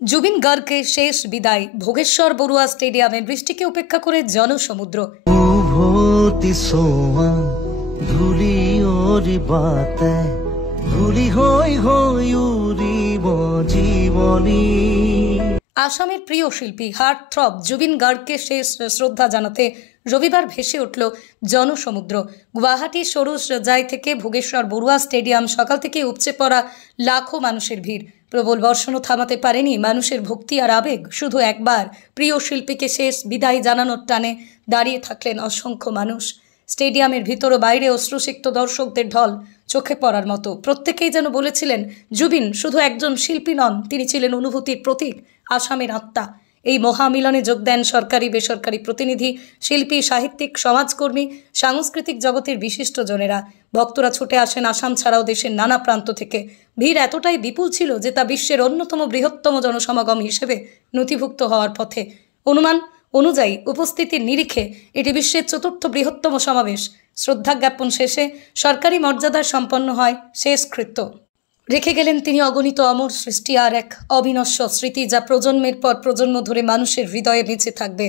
জুবিন গার্গকে শেষ বিদায় ভোগেশ্বর বড়ুয়া স্টেডিয়ামে বৃষ্টিকে উপেক্ষা করে জনসমুদ্র। আসামের প্রিয় শিল্পী হার্ট থ্রব জুবিন গার্গকে শেষ শ্রদ্ধা জানাতে রবিবার ভেসে উঠল জনসমুদ্র। গুয়াহাটি সরুজ জায় থেকে ভোগেশ্বর বড়ুয়া স্টেডিয়াম সকাল থেকে উপচে পড়া লাখো মানুষের ভিড়। প্রবল বর্ষণও থামাতে পারেনি মানুষের ভক্তি আর আবেগ। শুধু একবার প্রিয় শিল্পীকে শেষ বিদায় জানানোর টানে দাঁড়িয়ে থাকলেন অসংখ্য মানুষ। স্টেডিয়ামের ভিতর ও বাইরে অশ্রুসিক্ত দর্শকদের ঢল চোখে পড়ার মতো। প্রত্যেকেই যেন বলেছিলেন, জুবিন শুধু একজন শিল্পী নন, তিনি ছিলেন অনুভূতির প্রতীক, আসামের আত্মা। এই মহামিলনে যোগ দেন সরকারি বেসরকারি প্রতিনিধি, শিল্পী, সাহিত্যিক, সমাজকর্মী, সাংস্কৃতিক জগতের বিশিষ্টজনেরা। ভক্তরা ছুটে আসেন আসাম ছাড়াও দেশের নানা প্রান্ত থেকে। ভিড় এতটাই বিপুল ছিল যে তা বিশ্বের অন্যতম বৃহত্তম জনসমাগম হিসেবে নথিভুক্ত হওয়ার পথে। অনুমান অনুযায়ী উপস্থিতির নিরিখে এটি বিশ্বের চতুর্থ বৃহত্তম সমাবেশ। শ্রদ্ধা জ্ঞাপন শেষে সরকারি মর্যাদার সম্পন্ন হয় শেষকৃত্য। রেখে গেলেন তিনি অগণিত অমর সৃষ্টি আর এক অবিনশ্বর স্মৃতি, যা প্রজন্মের পর প্রজন্ম ধরে মানুষের হৃদয়ে বেঁচে থাকবে।